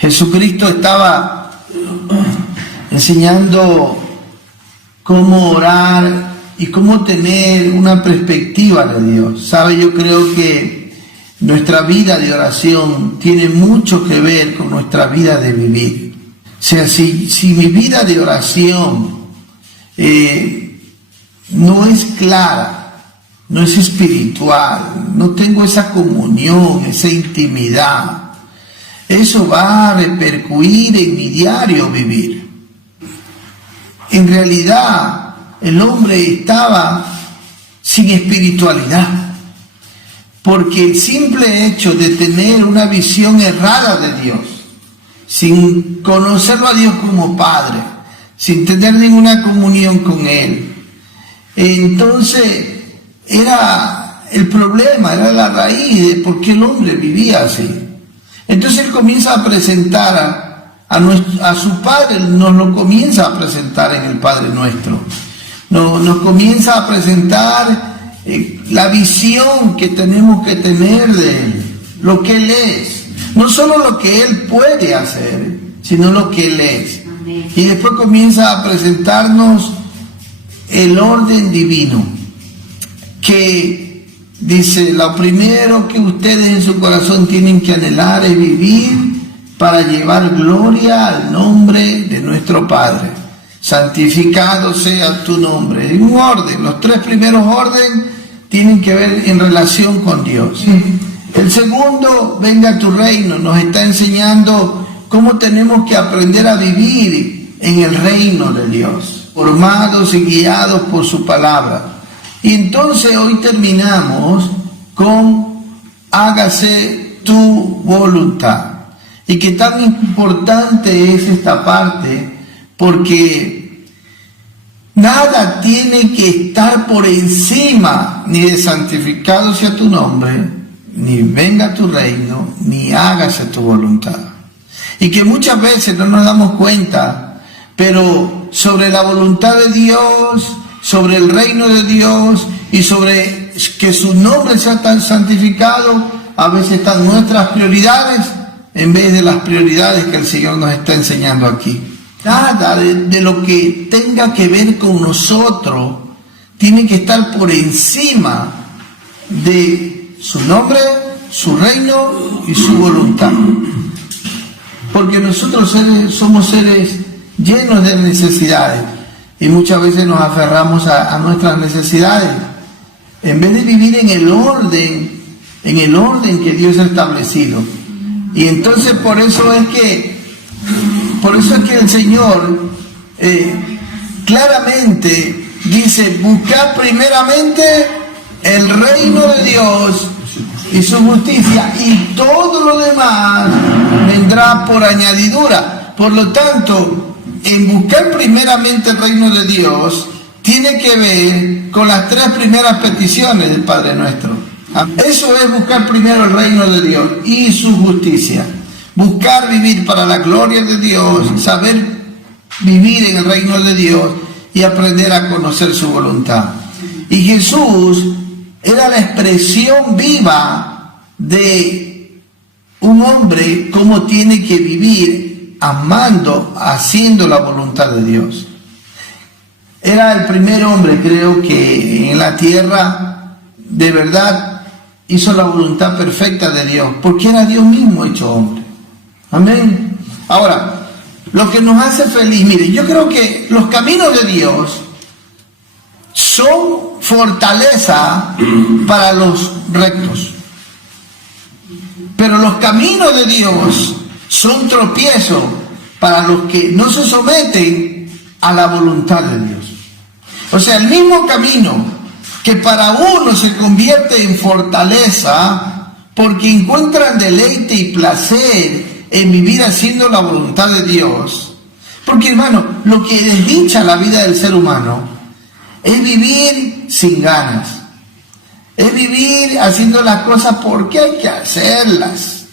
Jesucristo estaba enseñando cómo orar y cómo tener una perspectiva de Dios. ¿Sabe? Yo creo que nuestra vida de oración tiene mucho que ver con nuestra vida de vivir. O sea, si mi vida de oración no es clara, no es espiritual, no tengo esa comunión, esa intimidad, eso va a repercutir en mi diario vivir. En realidad, el hombre estaba sin espiritualidad, porque el simple hecho de tener una visión errada de Dios, sin conocerlo a Dios como Padre, sin tener ninguna comunión con Él, entonces era el problema, era la raíz de por qué el hombre vivía así. Entonces Él comienza a presentar a su Padre, nos lo comienza a presentar en el Padre Nuestro. Nos comienza a presentar la visión que tenemos que tener de Él, lo que Él es. No solo lo que Él puede hacer, sino lo que Él es. Amén. Y después comienza a presentarnos el orden divino, que dice, lo primero que ustedes en su corazón tienen que anhelar es vivir para llevar gloria al nombre de nuestro Padre. Santificado sea tu nombre. En un orden, los tres primeros órdenes tienen que ver en relación con Dios. El segundo, venga tu reino, nos está enseñando cómo tenemos que aprender a vivir en el reino de Dios, formados y guiados por su palabra. Y entonces hoy terminamos con hágase tu voluntad. Y que tan importante es esta parte, porque nada tiene que estar por encima ni de santificado sea tu nombre, ni venga tu reino, ni hágase tu voluntad. Y que muchas veces no nos damos cuenta, pero sobre la voluntad de Dios, sobre el reino de Dios y sobre que su nombre sea tan santificado, a veces están nuestras prioridades en vez de las prioridades que el Señor nos está enseñando aquí. Nada de lo que tenga que ver con nosotros tiene que estar por encima de su nombre, su reino y su voluntad. Porque nosotros somos seres llenos de necesidades y muchas veces nos aferramos a nuestras necesidades en vez de vivir en el orden que Dios ha establecido. Y entonces por eso es que el Señor claramente dice, buscad primeramente el reino de Dios y su justicia, y todo lo demás vendrá por añadidura. Por lo tanto, en buscar primeramente el reino de Dios tiene que ver con las tres primeras peticiones del Padre Nuestro. Eso es buscar primero el reino de Dios y su justicia. Buscar vivir para la gloria de Dios, saber vivir en el reino de Dios y aprender a conocer su voluntad. Y Jesús era la expresión viva de un hombre cómo tiene que vivir amando, haciendo la voluntad de Dios. Era el primer hombre, creo que en la tierra de verdad hizo la voluntad perfecta de Dios, porque era Dios mismo hecho hombre. Amén. Ahora, lo que nos hace feliz, mire, yo creo que los caminos de Dios son fortaleza para los rectos, pero los caminos de Dios son tropiezo para los que no se someten a la voluntad de Dios. O sea, el mismo camino que para uno se convierte en fortaleza porque encuentran deleite y placer en vivir haciendo la voluntad de Dios. Porque, hermano, lo que desdicha la vida del ser humano es vivir sin ganas, es vivir haciendo las cosas porque hay que hacerlas,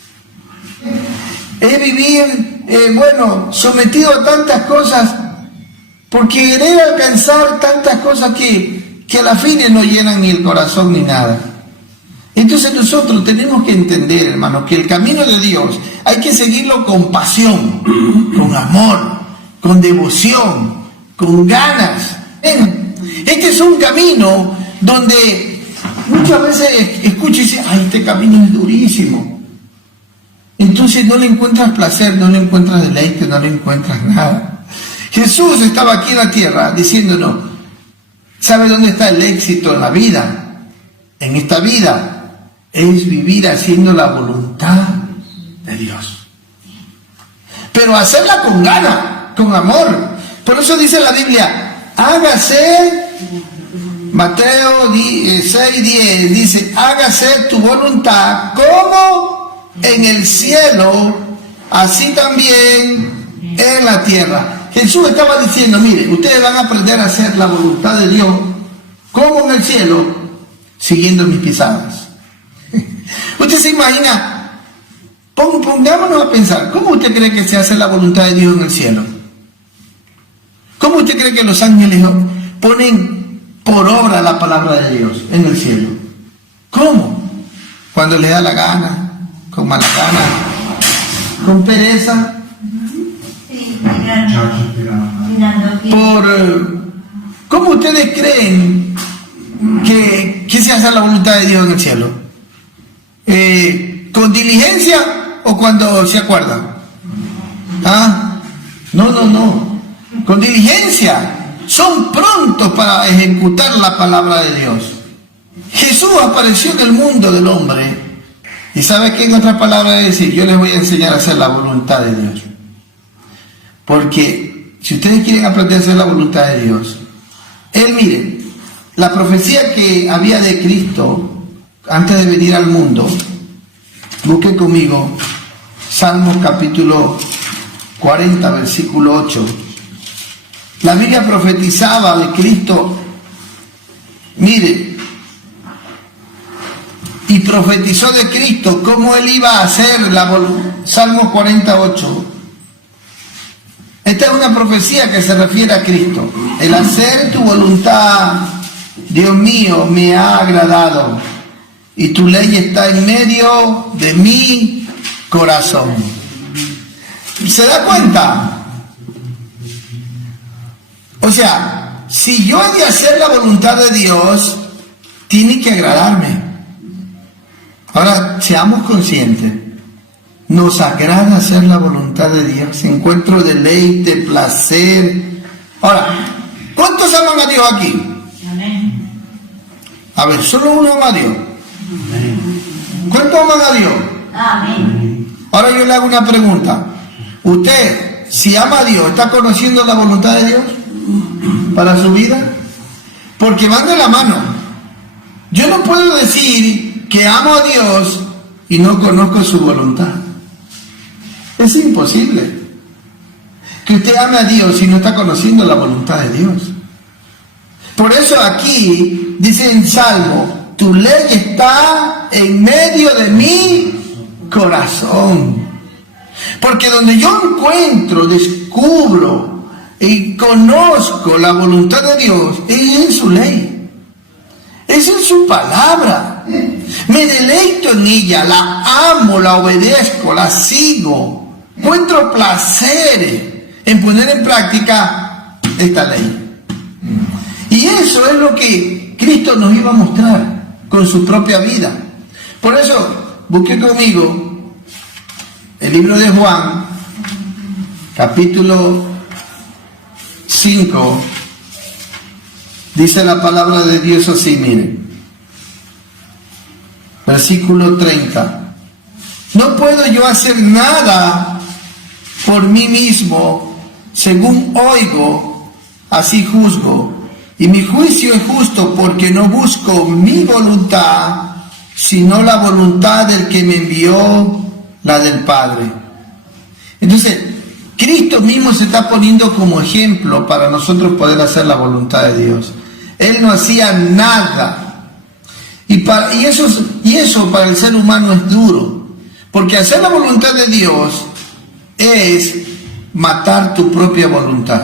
es vivir, sometido a tantas cosas porque querer alcanzar tantas cosas que a la fin no llenan ni el corazón ni nada. Entonces nosotros tenemos que entender, hermano, que el camino de Dios hay que seguirlo con pasión, con amor, con devoción, con ganas. Este es un camino donde muchas veces escucho y dice, ay, este camino es durísimo. Entonces no le encuentras placer, no le encuentras deleite, no le encuentras nada. Jesús estaba aquí en la tierra diciéndonos, ¿sabe dónde está el éxito en la vida? En esta vida es vivir haciendo la voluntad de Dios. Pero hacerla con gana, con amor. Por eso dice la Biblia, hágase, Mateo 6:10, dice, hágase tu voluntad como en el cielo, así también en la tierra. Jesús estaba diciendo, mire, ustedes van a aprender a hacer la voluntad de Dios como en el cielo, siguiendo mis pisadas. Usted se imagina, pongámonos a pensar, ¿cómo usted cree que se hace la voluntad de Dios en el cielo? ¿Cómo usted cree que los ángeles ponen por obra la palabra de Dios en el cielo? ¿Cómo? Cuando le da la gana, con mala gana, con pereza. ¿Cómo ustedes creen que se hace la voluntad de Dios en el cielo? ¿Con diligencia o cuando se acuerdan? ¿Ah? No. Con diligencia. Son prontos para ejecutar la palabra de Dios. Jesús apareció en el mundo del hombre. ¿Y sabe qué en otras palabras decir? Yo les voy a enseñar a hacer la voluntad de Dios. Porque si ustedes quieren aprender a hacer la voluntad de Dios, mire, la profecía que había de Cristo antes de venir al mundo, busque conmigo Salmos capítulo 40, versículo 8. La Biblia profetizaba de Cristo, mire, y profetizó de Cristo cómo Él iba a hacer la voluntad. Salmos 48. Esta es una profecía que se refiere a Cristo. El hacer tu voluntad, Dios mío, me ha agradado, y tu ley está en medio de mi corazón. ¿Se da cuenta? O sea, si yo he de hacer la voluntad de Dios, tiene que agradarme. Ahora, seamos conscientes. Nos agrada hacer la voluntad de Dios. Encuentro deleite, placer. Ahora, ¿cuántos aman a Dios aquí? Amén. A ver, solo uno ama a Dios. ¿Cuántos aman a Dios? Amén. Ahora yo le hago una pregunta. ¿Usted, si ama a Dios, está conociendo la voluntad de Dios para su vida? Porque van de la mano. Yo no puedo decir que amo a Dios y no conozco su voluntad. Es imposible que usted ame a Dios y no está conociendo la voluntad de Dios. Por eso aquí dice en Salmo, tu ley está en medio de mi corazón. Porque donde yo encuentro, descubro y conozco la voluntad de Dios, es en su ley, es en su palabra. Me deleito en ella, la amo, la obedezco, la sigo. Encuentro placer en poner en práctica esta ley. Y eso es lo que Cristo nos iba a mostrar con su propia vida. Por eso, busque conmigo el libro de Juan, capítulo 5. Dice la palabra de Dios así, miren. Versículo 30. No puedo yo hacer nada por mí mismo, según oigo, así juzgo. Y mi juicio es justo porque no busco mi voluntad, sino la voluntad del que me envió, la del Padre. Entonces, Cristo mismo se está poniendo como ejemplo para nosotros poder hacer la voluntad de Dios. Él no hacía nada. Y eso para el ser humano es duro. Porque hacer la voluntad de Dios es matar tu propia voluntad.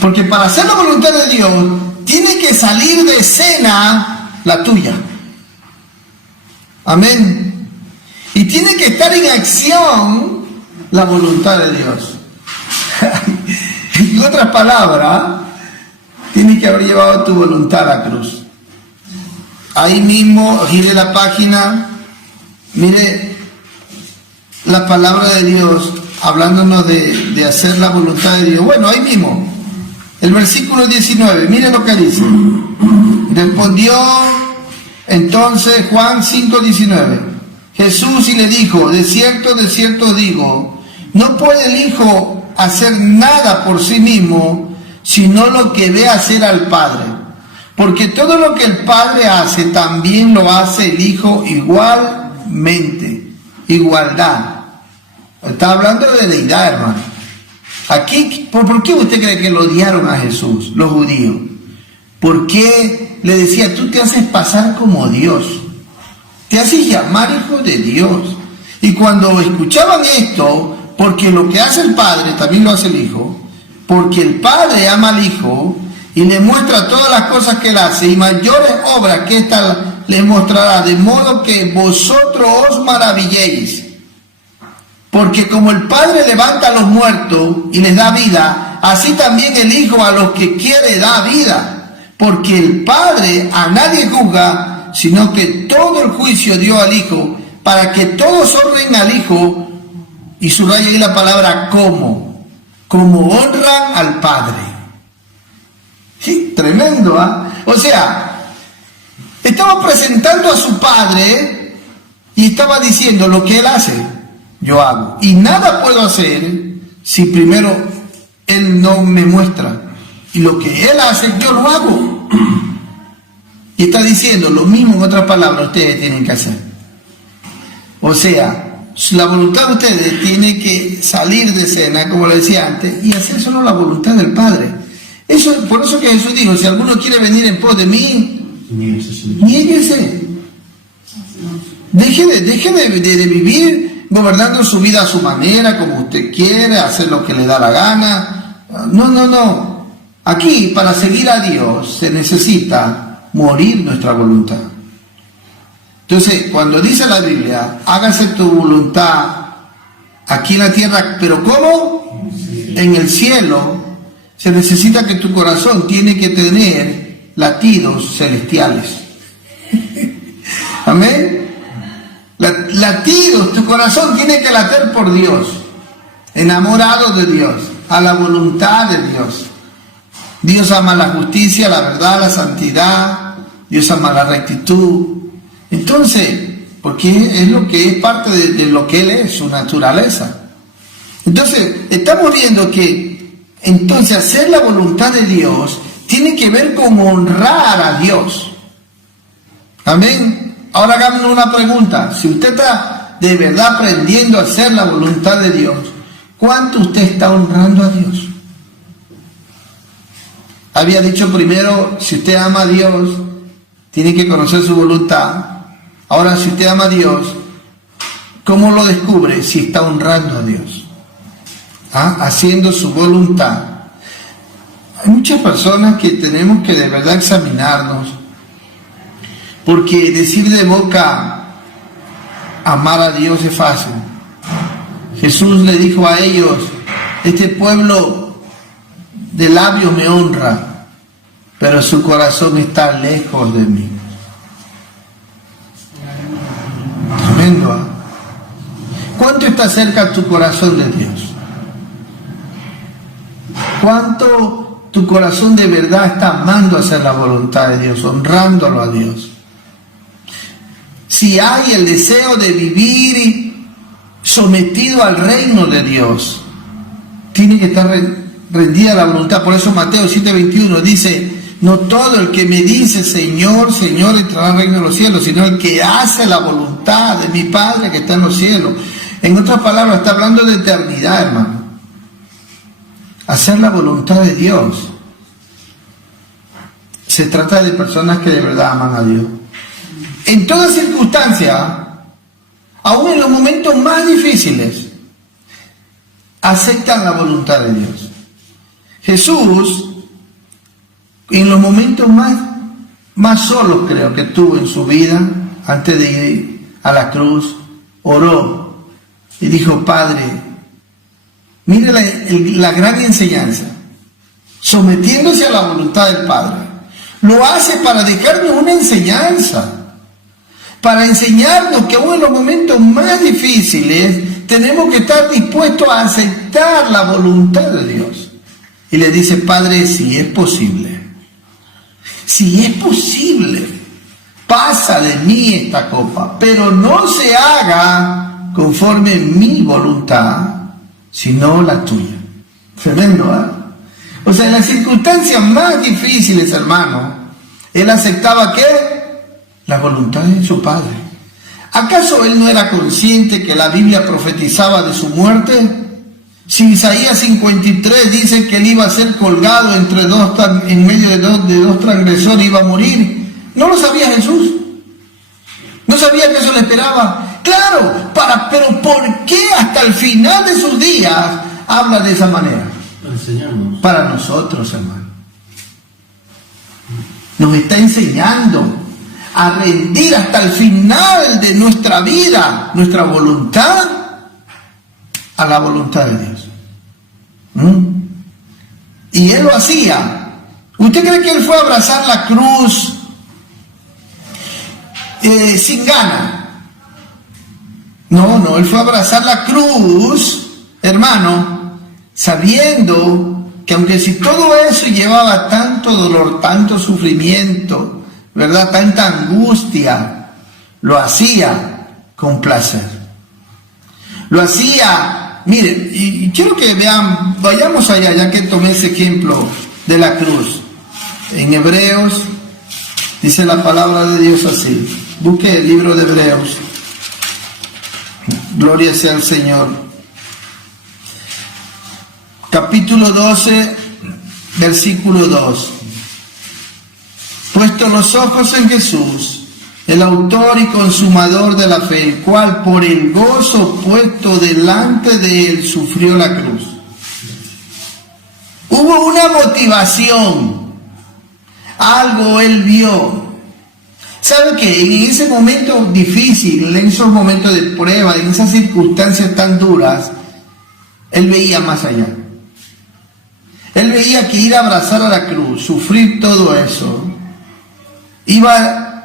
Porque para hacer la voluntad de Dios, tiene que salir de escena la tuya. Amén. Y tiene que estar en acción la voluntad de Dios. En otras palabras, tienes que haber llevado tu voluntad a la cruz. Ahí mismo, gire la página, mire la palabra de Dios, hablándonos de hacer la voluntad de Dios. Bueno, ahí mismo, el versículo 19, mire lo que dice. Respondió entonces Juan 5:19, Jesús y le dijo, de cierto os digo, no puede el Hijo hacer nada por sí mismo, sino lo que ve hacer al Padre. Porque todo lo que el Padre hace, también lo hace el Hijo igualmente. Igualdad. Está hablando de deidad, hermano. Aquí, ¿por qué usted cree que lo odiaron a Jesús, los judíos? Porque le decía, tú te haces pasar como Dios. Te haces llamar hijo de Dios. Y cuando escuchaban esto, porque lo que hace el Padre, también lo hace el Hijo, porque el Padre ama al Hijo y le muestra todas las cosas que él hace, y mayores obras que ésta le mostrará, de modo que vosotros os maravilléis. Porque como el Padre levanta a los muertos y les da vida, así también el Hijo a los que quiere da vida. Porque el Padre a nadie juzga, sino que todo el juicio dio al Hijo, para que todos honren al Hijo, y subraya ahí la palabra como honran al Padre. Sí, tremendo, ¿ah? O sea, estaba presentando a su Padre y estaba diciendo, lo que Él hace, yo hago. Y nada puedo hacer si primero Él no me muestra. Y lo que Él hace, yo lo hago. Y está diciendo lo mismo, en otras palabras, ustedes tienen que hacer. O sea, la voluntad de ustedes tiene que salir de escena, como le decía antes, y hacer solo la voluntad del Padre. Eso, por eso que Jesús dijo, si alguno quiere venir en pos de mí, niéguese. Deje de vivir gobernando su vida a su manera, como usted quiere, hacer lo que le da la gana. No. Aquí, para seguir a Dios, se necesita morir nuestra voluntad. Entonces, cuando dice la Biblia, hágase tu voluntad aquí en la tierra, pero ¿cómo? En el cielo, se necesita que tu corazón tiene que tener latidos celestiales. Amén. Latidos, tu corazón tiene que latir por Dios, enamorado de Dios, a la voluntad de Dios. Dios ama la justicia, la verdad, la santidad, Dios ama la rectitud. Entonces, porque es lo que es parte de lo que Él es, su naturaleza. Entonces, estamos viendo que entonces hacer la voluntad de Dios tiene que ver con honrar a Dios. Amén. Ahora háganme una pregunta. Si usted está de verdad aprendiendo a hacer la voluntad de Dios, ¿cuánto usted está honrando a Dios? Había dicho primero, si usted ama a Dios, tiene que conocer su voluntad. Ahora, si usted ama a Dios, ¿cómo lo descubre? Si está honrando a Dios, haciendo su voluntad. Hay muchas personas que tenemos que de verdad examinarnos, porque decir de boca amar a Dios es fácil. Jesús le dijo a ellos, este pueblo de labios me honra, pero su corazón está lejos de mí. Tremendo, ¿eh? ¿Cuánto está cerca tu corazón de Dios? ¿Cuánto tu corazón de verdad está amando hacer la voluntad de Dios, honrándolo a Dios? Si hay el deseo de vivir sometido al reino de Dios, tiene que estar rendida la voluntad. Por eso Mateo 7:21 dice, no todo el que me dice Señor, Señor entrará al reino de los cielos, sino el que hace la voluntad de mi Padre que está en los cielos. En otras palabras, está hablando de eternidad, hermano. Hacer la voluntad de Dios. Se trata de personas que de verdad aman a Dios. En todas circunstancias, aún en los momentos más difíciles, aceptan la voluntad de Dios. Jesús, en los momentos más solos creo que tuvo en su vida, antes de ir a la cruz, oró y dijo: Padre, mire la gran enseñanza, sometiéndose a la voluntad del Padre. Lo hace para dejarnos una enseñanza, para enseñarnos que aún en los momentos más difíciles tenemos que estar dispuestos a aceptar la voluntad de Dios. Y le dice: Padre, si es posible, pasa de mí esta copa, pero no se haga conforme mi voluntad, sino la tuya. Tremendo, ¿eh? O sea, en las circunstancias más difíciles, hermano, él aceptaba ¿qué? La voluntad de su Padre. ¿Acaso él no era consciente que la Biblia profetizaba de su muerte? Si Isaías 53 dice que él iba a ser colgado en medio de dos transgresores, iba a morir, ¿no lo sabía Jesús? ¿No sabía que eso le esperaba? Claro, pero ¿por qué hasta el final de sus días habla de esa manera? Para nosotros, hermano. Nos está enseñando a rendir hasta el final de nuestra vida, nuestra voluntad, a la voluntad de Dios. Y él lo hacía. ¿Usted cree que él fue a abrazar la cruz sin gana? No, él fue a abrazar la cruz, hermano, sabiendo que aunque si todo eso llevaba tanto dolor, tanto sufrimiento, ¿verdad?, tanta angustia, lo hacía con placer. Lo hacía, miren, y quiero que vean, vayamos allá, ya que tomé ese ejemplo de la cruz. En Hebreos dice la palabra de Dios así. Busque el libro de Hebreos. Gloria sea al Señor. Capítulo 12, versículo 2. Puesto los ojos en Jesús, el autor y consumador de la fe, el cual por el gozo puesto delante de él sufrió la cruz. Hubo una motivación, algo él vio. ¿Sabe qué? En ese momento difícil, en esos momentos de prueba, en esas circunstancias tan duras, él veía más allá. Él veía que ir a abrazar a la cruz, sufrir todo eso,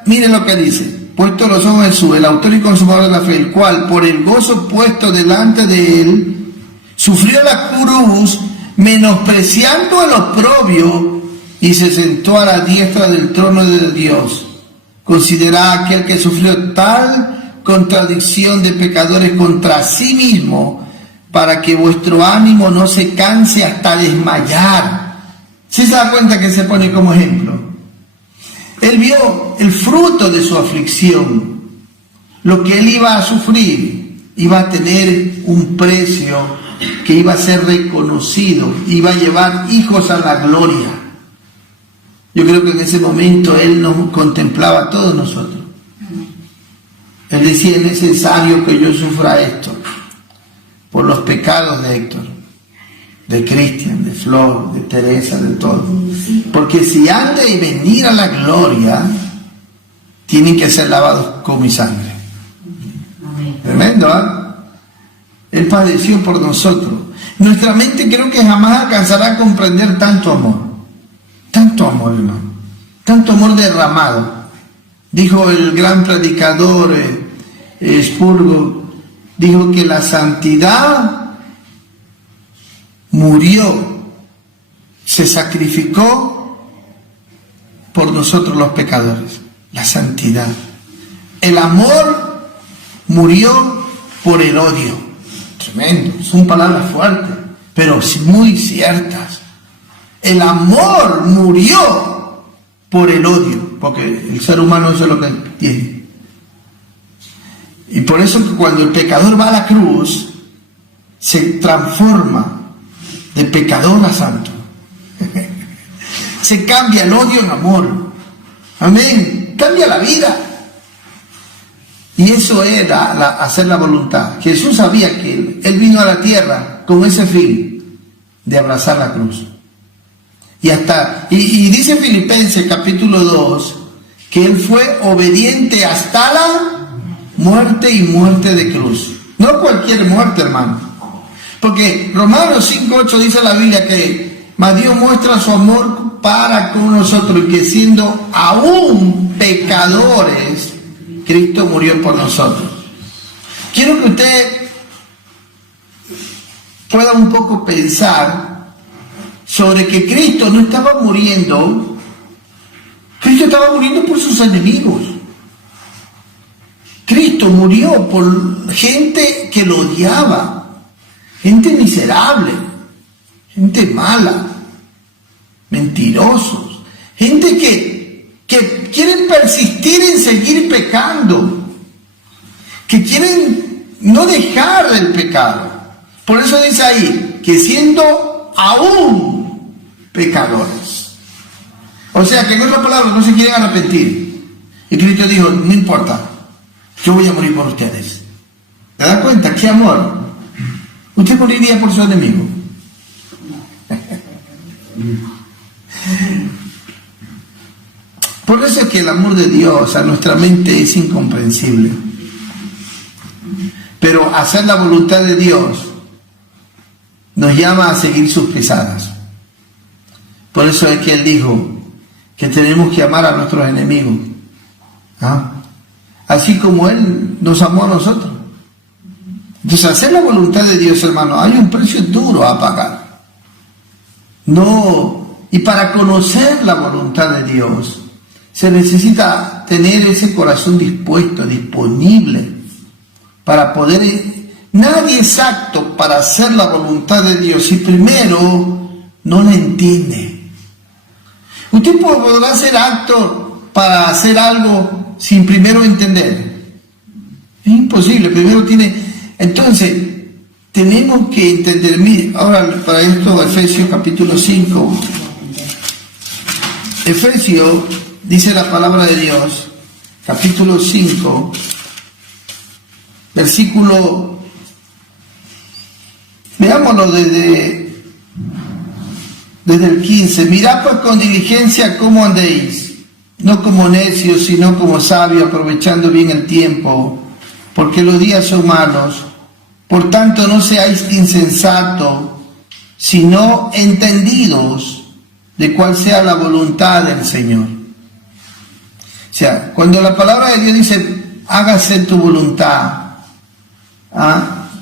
miren lo que dice: puesto los ojos en Jesús, el autor y consumador de la fe, el cual por el gozo puesto delante de él sufrió la cruz, menospreciando el oprobio, y se sentó a la diestra del trono de Dios. Considerad aquel que sufrió tal contradicción de pecadores contra sí mismo, para que vuestro ánimo no se canse hasta desmayar. ¿Sí se da cuenta que se pone como ejemplo? Él vio el fruto de su aflicción, lo que él iba a sufrir, iba a tener un precio que iba a ser reconocido, iba a llevar hijos a la gloria. Yo creo que en ese momento él nos contemplaba a todos nosotros. Él decía: es necesario que yo sufra esto por los pecados de Héctor, de Cristian, de Flor, de Teresa, de todos. Porque si han de venir a la gloria, tienen que ser lavados con mi sangre. Tremendo, ¿eh? Él padeció por nosotros. Nuestra mente creo que jamás alcanzará a comprender tanto amor. Tanto amor, hermano. Tanto amor derramado. Dijo el gran predicador Spurgeon, dijo que la santidad murió, se sacrificó por nosotros los pecadores. La santidad. El amor murió por el odio. Tremendo, son palabras fuertes, pero muy ciertas. El amor murió por el odio, porque el ser humano eso es lo que tiene. Y por eso que cuando el pecador va a la cruz, se transforma de pecador a santo. Se cambia el odio en amor. Amén. Cambia la vida. Y eso era hacer la voluntad. Jesús sabía que él vino a la tierra con ese fin de abrazar la cruz. Y dice Filipenses capítulo 2 que él fue obediente hasta la muerte y muerte de cruz. No cualquier muerte, hermano. Porque Romanos 5:8 dice la Biblia que mas Dios muestra su amor para con nosotros y que siendo aún pecadores, Cristo murió por nosotros. Quiero que usted pueda un poco pensar sobre que Cristo no estaba muriendo, Cristo estaba muriendo por sus enemigos. Cristo murió por gente que lo odiaba, gente miserable, gente mala, mentirosos, gente que quieren persistir en seguir pecando, que quieren no dejar el pecado. Por eso dice ahí, que siendo aún pecadores. O sea, que en otras palabras no se quieren arrepentir. Y Cristo dijo, no importa, yo voy a morir por ustedes. ¿Te das cuenta? ¿Qué amor? Usted moriría por su enemigo. Por eso es que el amor de Dios a nuestra mente es incomprensible. Pero hacer la voluntad de Dios nos llama a seguir sus pisadas. Por eso es que Él dijo que tenemos que amar a nuestros enemigos. ¿Ah? Así como Él nos amó a nosotros. Entonces, hacer la voluntad de Dios, hermano, hay un precio duro a pagar. No, y para conocer la voluntad de Dios, se necesita tener ese corazón dispuesto, disponible, para poder... Nadie es apto para hacer la voluntad de Dios si primero no la entiende. Usted podrá ser apto para hacer algo sin primero entender. Es imposible, primero tiene... Entonces, tenemos que entender. Mire, ahora para esto, Efesios capítulo 5. Efesios, dice la palabra de Dios, capítulo 5, versículo... Veámoslo desde el 15. Mirad pues con diligencia cómo andéis, no como necios, sino como sabios, aprovechando bien el tiempo, porque los días son malos. Por tanto, no seáis insensatos, sino entendidos de cuál sea la voluntad del Señor. O sea, cuando la palabra de Dios dice, hágase tu voluntad,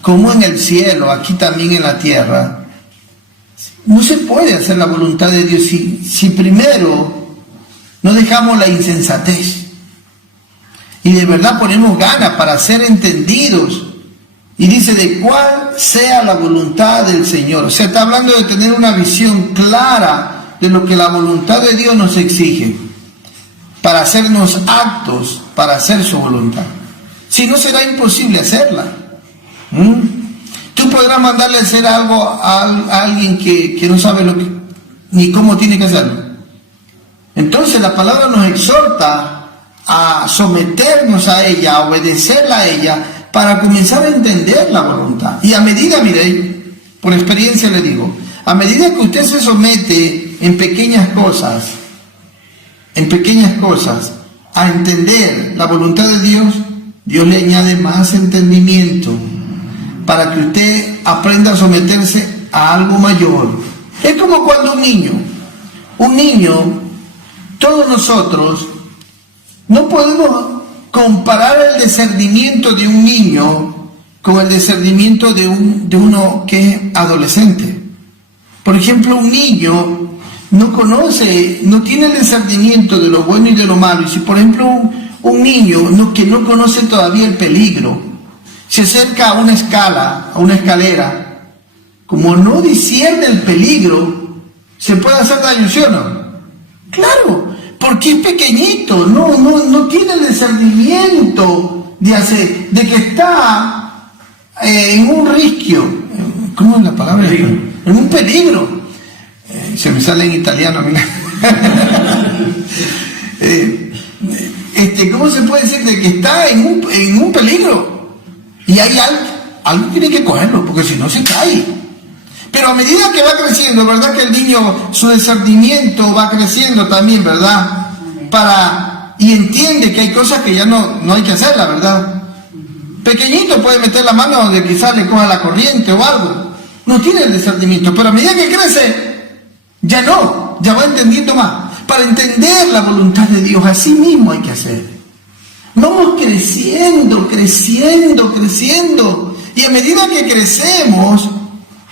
como en el cielo, aquí también en la tierra, no se puede hacer la voluntad de Dios si primero no dejamos la insensatez y de verdad ponemos ganas para ser entendidos. Y dice de cuál sea la voluntad del Señor. O sea, está hablando de tener una visión clara de lo que la voluntad de Dios nos exige para hacernos aptos para hacer su voluntad. Si no, será imposible hacerla. Tú podrás mandarle a hacer algo a alguien que no sabe lo que, ni cómo tiene que hacerlo. Entonces la palabra nos exhorta a someternos a ella, a obedecerla a ella, para comenzar a entender la voluntad. Y a medida, mire, por experiencia le digo, a medida que usted se somete en pequeñas cosas, a entender la voluntad de Dios, Dios le añade más entendimiento para que usted aprenda a someterse a algo mayor. Es como cuando un niño, todos nosotros no podemos comparar el discernimiento de un niño con el discernimiento de uno que es adolescente. Por ejemplo, un niño no conoce, no tiene el discernimiento de lo bueno y de lo malo. Y si, por ejemplo, un niño que no conoce todavía el peligro, se acerca a una escalera, como no discierne el peligro, se puede hacer daño, ¿sí o no? Claro, porque es pequeñito, no tiene el discernimiento de que está en un rischio. ¿Cómo es la palabra? En un peligro. Se me sale en italiano, mira. ¿Cómo se puede decir? De que está en un peligro. Y hay algo tiene que cogerlo, porque si no se cae. Pero a medida que va creciendo, ¿verdad? Que el niño, su discernimiento va creciendo también, ¿verdad? Y entiende que hay cosas que ya no hay que hacerlas, ¿verdad? pequeñito puede meter la mano donde quizás le coja la corriente o algo. No tiene el discernimiento, pero a medida que crece, ya no, ya va entendiendo más. Para entender la voluntad de Dios, así mismo hay que hacer. Vamos creciendo, creciendo, creciendo. Y a medida que crecemos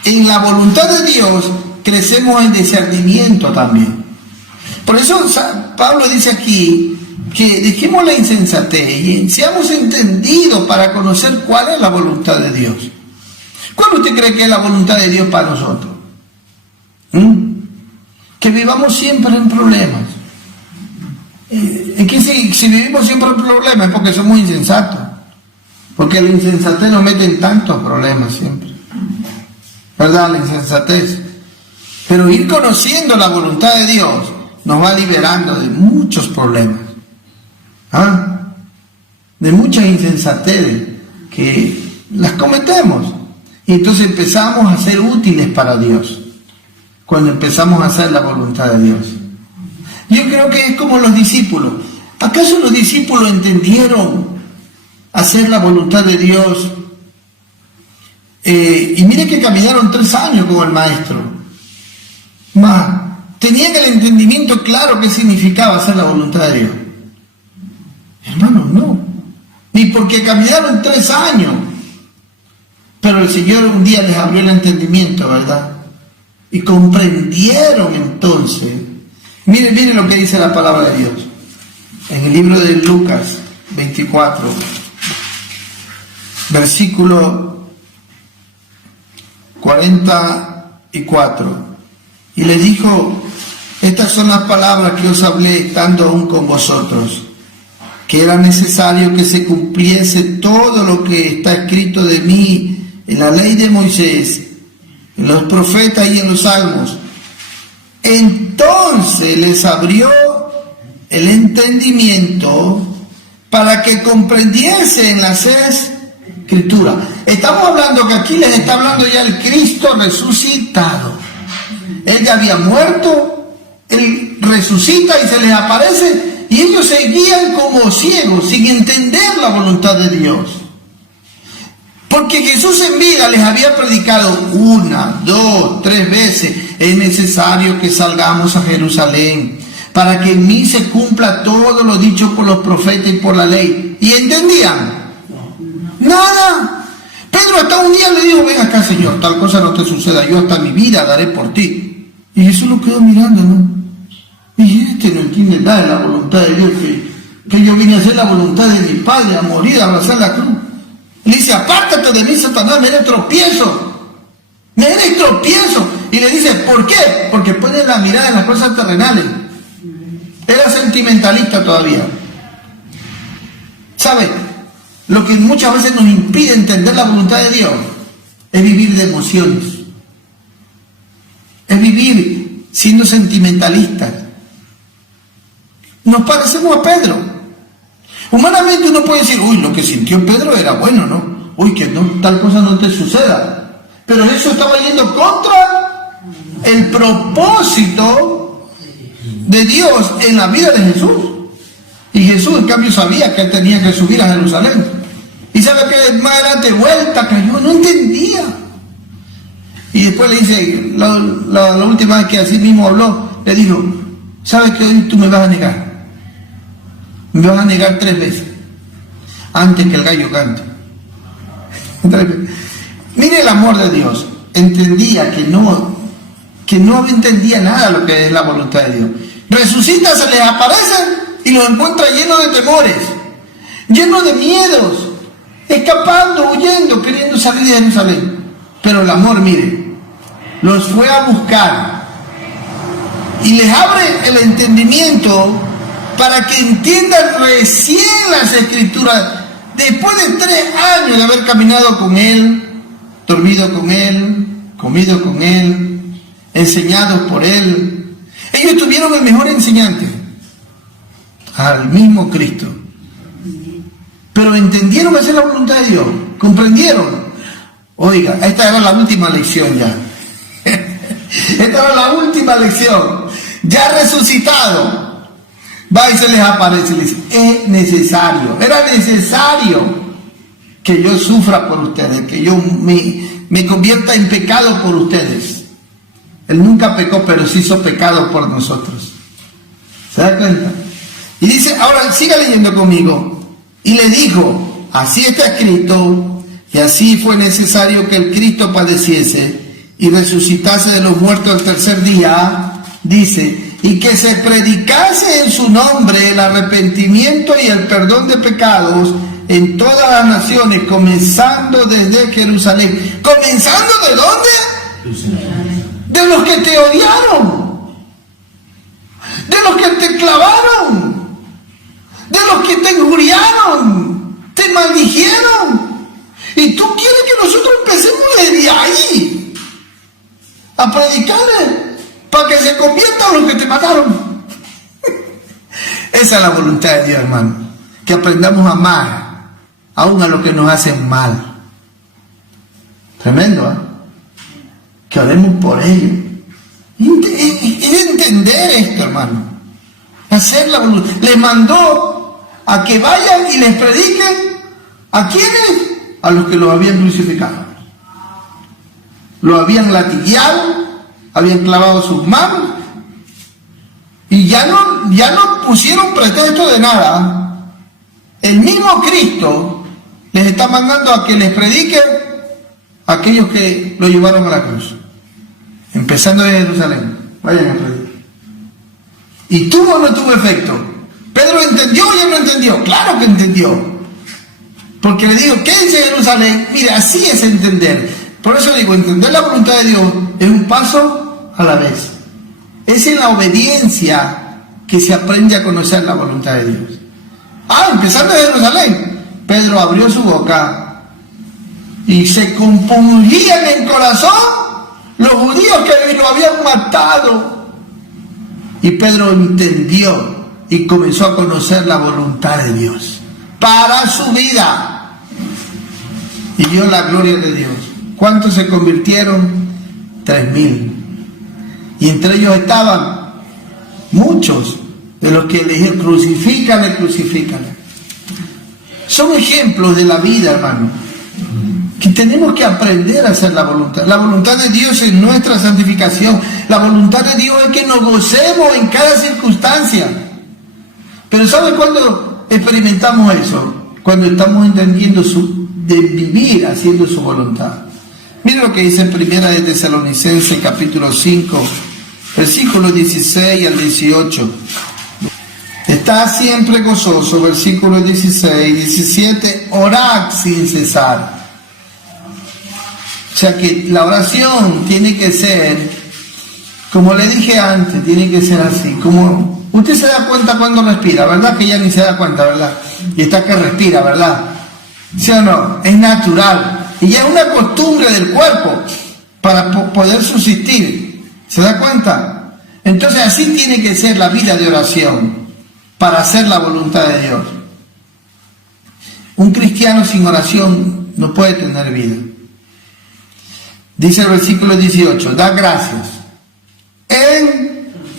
en la voluntad de Dios, crecemos en discernimiento también. Por eso Pablo dice aquí que dejemos la insensatez y seamos entendidos para conocer cuál es la voluntad de Dios. ¿Cuál usted cree que es la voluntad de Dios para nosotros? Que vivamos siempre en problemas. Es que si vivimos siempre en problemas es porque somos insensatos. Porque la insensatez nos mete en tantos problemas siempre. ¿Verdad? La insensatez. Pero ir conociendo la voluntad de Dios nos va liberando de muchos problemas. De muchas insensateces que las cometemos. Y entonces empezamos a ser útiles para Dios. Cuando empezamos a hacer la voluntad de Dios. Yo creo que es como los discípulos. ¿Acaso los discípulos entendieron hacer la voluntad de Dios? Y mire que caminaron 3 años con el maestro. Tenían el entendimiento claro qué significaba hacer la voluntad de Dios. Hermanos, no. Ni porque caminaron 3 años. Pero el Señor un día les abrió el entendimiento, ¿verdad? Y comprendieron entonces. Miren lo que dice la palabra de Dios. En el libro de Lucas 24, versículo 44. Y le dijo: estas son las palabras que os hablé estando aún con vosotros, que era necesario que se cumpliese todo lo que está escrito de mí en la ley de Moisés, en los profetas y en los salmos. Entonces les abrió el entendimiento para que comprendiesen las Escrituras. Estamos hablando que aquí les está hablando ya el Cristo resucitado. Él ya había muerto, Él resucita y se les aparece, y ellos seguían como ciegos, sin entender la voluntad de Dios. Porque Jesús en vida les había predicado 1, 2, 3 veces: es necesario que salgamos a Jerusalén para que en mí se cumpla todo lo dicho por los profetas y por la ley. ¿Y entendían? Nada. Pedro hasta un día le dijo: ven acá, Señor, tal cosa no te suceda, yo hasta mi vida daré por ti. Y Jesús lo quedó mirando, ¿no? Y no entiende nada de la voluntad de Dios, que yo vine a hacer la voluntad de mi Padre, a morir, a abrazar la cruz. Le dice: apártate de mí, Satanás, me eres tropiezo. Y le dice: ¿por qué? Porque pone la mirada en las cosas terrenales. Era sentimentalista todavía. ¿Sabe? Lo que muchas veces nos impide entender la voluntad de Dios es vivir de emociones. Es vivir siendo sentimentalistas. Nos parecemos a Pedro. Humanamente uno puede decir: uy, lo que sintió Pedro era bueno, ¿no? Uy, que no, tal cosa no te suceda. Pero eso estaba yendo contra el propósito de Dios en la vida de Jesús. Y Jesús en cambio sabía que él tenía que subir a Jerusalén. Y sabe que más adelante vuelta cayó, no entendía. Y después le dice, la última vez que así mismo habló, le dijo: ¿sabes que hoy tú me vas a negar? Me vas a negar 3 veces antes que el gallo cante. Mire el amor de Dios. Entendía que no entendía nada lo que es la voluntad de Dios. Resucita, se les aparece y los encuentra llenos de temores, llenos de miedos, escapando, huyendo, queriendo salir de Jerusalén. Pero el amor, mire, los fue a buscar y les abre el entendimiento para que entiendan recién las Escrituras, después de 3 años de haber caminado con Él, dormido con Él, comido con Él, enseñados por Él. Ellos tuvieron el mejor enseñante, al mismo Cristo. Pero entendieron hacer la voluntad de Dios, comprendieron. Oiga, esta era la última lección ya. Esta era la última lección. Ya resucitado, va y se les aparece y les dice: es necesario, era necesario que yo sufra por ustedes, que yo me convierta en pecado por ustedes. Él nunca pecó, pero se hizo pecado por nosotros. ¿Se da cuenta? Y dice, ahora siga leyendo conmigo. Y le dijo, así está escrito, y así fue necesario que el Cristo padeciese y resucitase de los muertos el tercer día, dice, y que se predicase en su nombre el arrepentimiento y el perdón de pecados en todas las naciones, comenzando desde Jerusalén. ¿Comenzando de dónde? De los que te odiaron, de los que te clavaron, de los que te injuriaron, te maldijeron. Y tú quieres que nosotros empecemos desde ahí a predicarles para que se conviertan los que te mataron. Esa es la voluntad de Dios, hermano, que aprendamos a amar aún a los que nos hacen mal. Tremendo, ¿eh? Que oremos por ellos. Es entender esto, hermano. Hacer la voluntad. Les mandó a que vayan y les prediquen. ¿A quiénes? A los que los habían crucificado. Lo habían latigueado, habían clavado sus manos y ya no pusieron pretexto de nada. El mismo Cristo les está mandando a que les prediquen a aquellos que lo llevaron a la cruz, empezando de Jerusalén. Vayan a predicar. ¿Y tuvo o no tuvo efecto? ¿Pedro entendió o ya no entendió? Claro que entendió, porque le digo, quédense en Jerusalén. Mire, así es entender. Por eso digo, entender la voluntad de Dios es un paso a la vez. Es en la obediencia que se aprende a conocer la voluntad de Dios. Empezando de Jerusalén, Pedro abrió su boca y se compungían en corazón los judíos que lo habían matado. Y Pedro entendió y comenzó a conocer la voluntad de Dios para su vida y vio la gloria de Dios. ¿Cuántos se convirtieron? 3,000. Y entre ellos estaban muchos de los que le dijeron, crucifícale, crucifícale. Son ejemplos de la vida, hermano, que tenemos que aprender a hacer la voluntad. La voluntad de Dios es nuestra santificación. La voluntad de Dios es que nos gocemos en cada circunstancia. Pero ¿sabe cuándo experimentamos eso? Cuando estamos entendiendo de vivir haciendo su voluntad. Mire lo que dice en Primera de Tesalonicenses, capítulo 5, versículos 16 al 18. Está siempre gozoso, versículos 16 y 17, orad sin cesar. O sea que la oración tiene que ser, como le dije antes, tiene que ser así, como usted se da cuenta cuando respira, ¿verdad? Que ya ni se da cuenta, ¿verdad? Y está que respira, ¿verdad? ¿Sí o no? Es natural. Y ya es una costumbre del cuerpo para poder subsistir. ¿Se da cuenta? Entonces así tiene que ser la vida de oración para hacer la voluntad de Dios. Un cristiano sin oración no puede tener vida. Dice el versículo 18, da gracias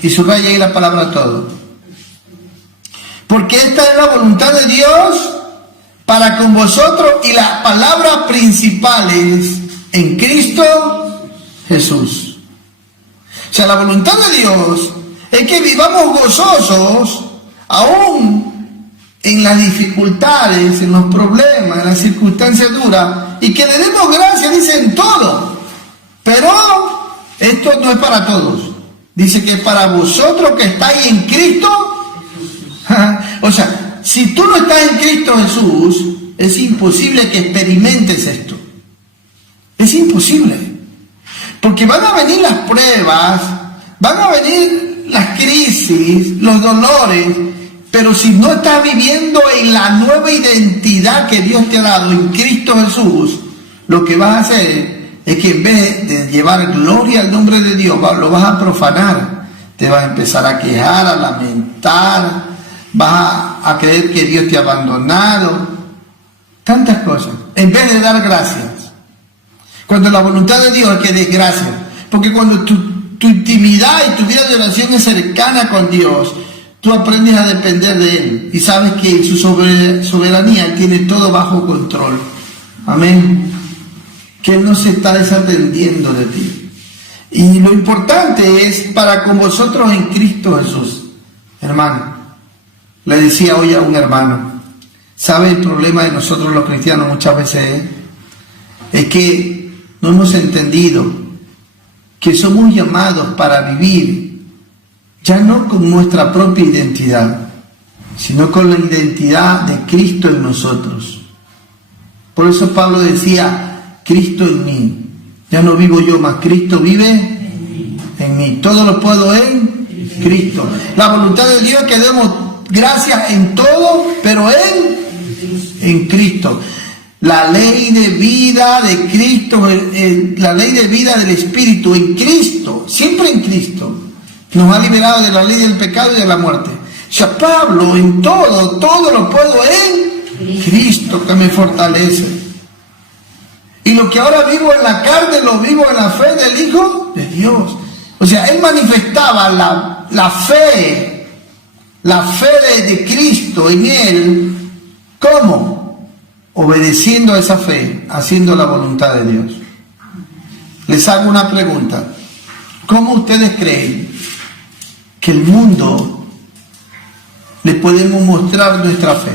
y subraya ahí la palabra todo. Porque esta es la voluntad de Dios para con vosotros, y las palabras principales en Cristo Jesús. O sea, la voluntad de Dios es que vivamos gozosos aún en las dificultades, en los problemas, en las circunstancias duras, y que le demos gracias, dice, en todo. Pero esto no es para todos. Dice que es para vosotros que estáis en Cristo. O sea, si tú no estás en Cristo Jesús, es imposible que experimentes esto. Es imposible. Porque van a venir las pruebas, van a venir las crisis, los dolores, pero si no estás viviendo en la nueva identidad que Dios te ha dado en Cristo Jesús, lo que vas a hacer es que en vez de llevar gloria al nombre de Dios, lo vas a profanar. Te vas a empezar a quejar, a lamentar, vas a creer que Dios te ha abandonado, tantas cosas, en vez de dar gracias. Cuando la voluntad de Dios es que des gracias, porque cuando tu intimidad y tu vida de oración es cercana con Dios, tú aprendes a depender de Él y sabes que en su soberanía Él tiene todo bajo control. Amén. Que Él no se está desatendiendo de ti. Y lo importante es para con vosotros en Cristo Jesús. Hermano, le decía hoy a un hermano, ¿sabe el problema de nosotros los cristianos muchas veces? Es que no hemos entendido que somos llamados para vivir ya no con nuestra propia identidad, sino con la identidad de Cristo en nosotros. Por eso Pablo decía, Cristo en mí. Ya no vivo yo, más Cristo vive en mí. Todo lo puedo en Cristo. La voluntad de Dios es que demos gracias en todo, pero en Cristo. La ley de vida de Cristo, la ley de vida del Espíritu en Cristo, siempre en Cristo, nos ha liberado de la ley del pecado y de la muerte. O sea, Pablo, en todo lo puedo en Cristo que me fortalece. Y lo que ahora vivo en la carne, lo vivo en la fe del Hijo de Dios. O sea, él manifestaba la fe de Cristo en él. ¿Cómo? Obedeciendo a esa fe, haciendo la voluntad de Dios. Les hago una pregunta. ¿Cómo ustedes creen que el mundo le podemos mostrar nuestra fe?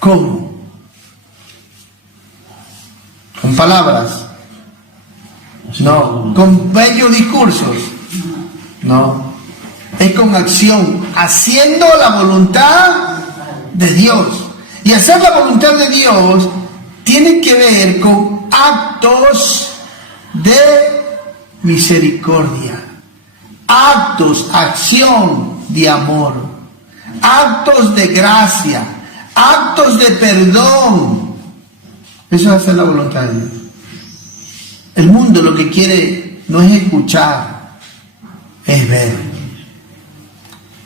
¿Cómo? ¿Con palabras? No. ¿Con bellos discursos? No. Es con acción, haciendo la voluntad de Dios. Y hacer la voluntad de Dios tiene que ver con actos de misericordia, actos, acción de amor, actos de gracia, actos de perdón. Eso es hacer la voluntad de Dios. El mundo lo que quiere no es escuchar, es ver.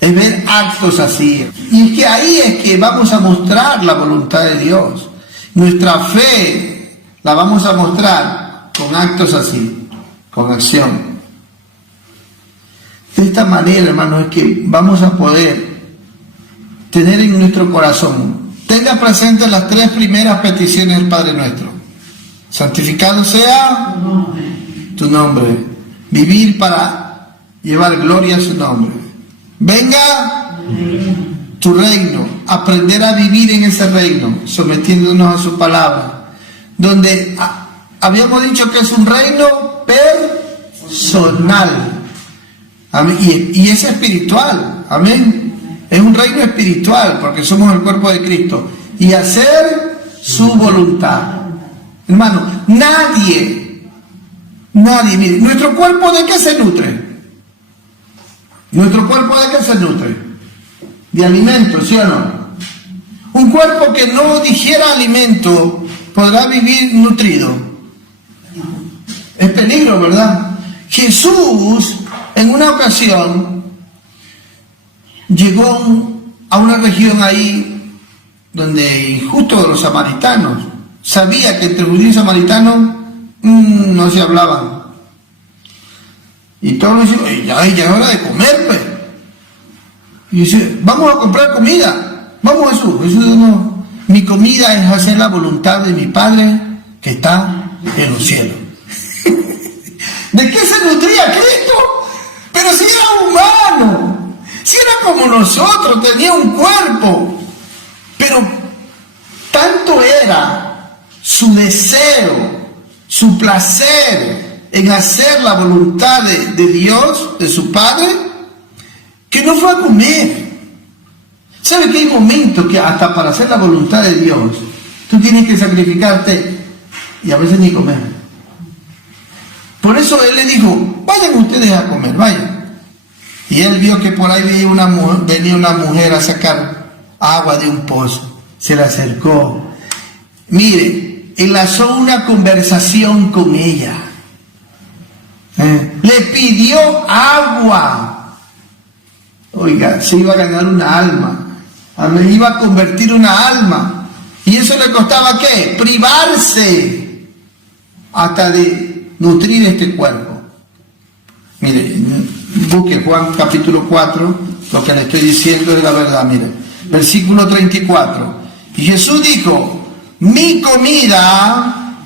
Es ver actos así. Y que ahí es que vamos a mostrar la voluntad de Dios. Nuestra fe la vamos a mostrar con actos así, con acción. De esta manera, hermano, es que vamos a poder tener en nuestro corazón. Tenga presente las 3 primeras peticiones del Padre Nuestro. Santificado sea tu nombre. Vivir para llevar gloria a su nombre. Venga tu reino. Aprender a vivir en ese reino, sometiéndonos a su palabra. Donde habíamos dicho que es un reino personal. Amén. Y es espiritual. Amén. Es un reino espiritual, porque somos el cuerpo de Cristo. Y hacer su voluntad. Hermano, nadie, mire, ¿nuestro cuerpo de qué se nutre? ¿Nuestro cuerpo de qué se nutre? De alimento, ¿sí o no? Un cuerpo que no digiera alimento, ¿podrá vivir nutrido? Es peligro, ¿verdad? Jesús, en una ocasión, llegó a una región ahí donde justo los samaritanos, sabía que entre judíos y samaritanos no se hablaban. Y todos decían, ya es hora de comer, pues. Y dice, vamos a comprar comida. Vamos, Jesús. Jesús no. Mi comida es hacer la voluntad de mi Padre que está en los cielos. ¿De qué se nutría Cristo? Pero si era humano. Si era como nosotros, tenía un cuerpo, pero tanto era su deseo, su placer en hacer la voluntad de Dios, de su Padre, que no fue a comer. ¿Sabe que hay momentos que hasta para hacer la voluntad de Dios, tú tienes que sacrificarte y a veces ni comer? Por eso Él le dijo, vayan ustedes a comer, vayan. Y él vio que por ahí venía una mujer a sacar agua de un pozo. Se le acercó. Mire, enlazó una conversación con ella. Le pidió agua. Oiga, se iba a ganar una alma. Iba a convertir una alma. ¿Y eso le costaba qué? Privarse hasta de nutrir este cuerpo. Mire, busque Juan capítulo 4, lo que le estoy diciendo es la verdad, mire. Versículo 34. Y Jesús dijo, mi comida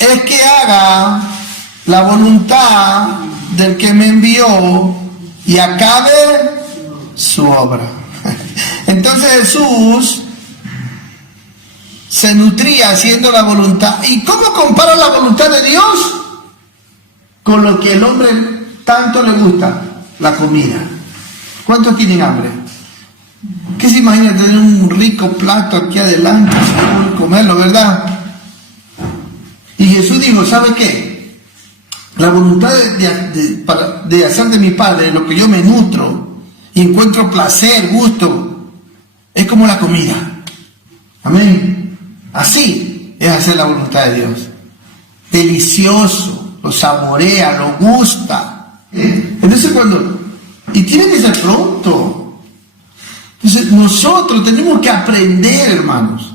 es que haga la voluntad del que me envió y acabe su obra. Entonces Jesús se nutría haciendo la voluntad. ¿Y cómo compara la voluntad de Dios con lo que el hombre tanto le gusta? La comida. ¿Cuántos tienen hambre? ¿Qué se imagina tener un rico plato aquí adelante y comerlo, verdad? Y Jesús dijo, ¿sabe qué? La voluntad de hacer de mi Padre lo que yo me nutro y encuentro placer, gusto, es como la comida. Amén. Así es hacer la voluntad de Dios. Delicioso, lo saborea, lo gusta. Entonces y tiene que ser pronto. Entonces nosotros tenemos que aprender, hermanos,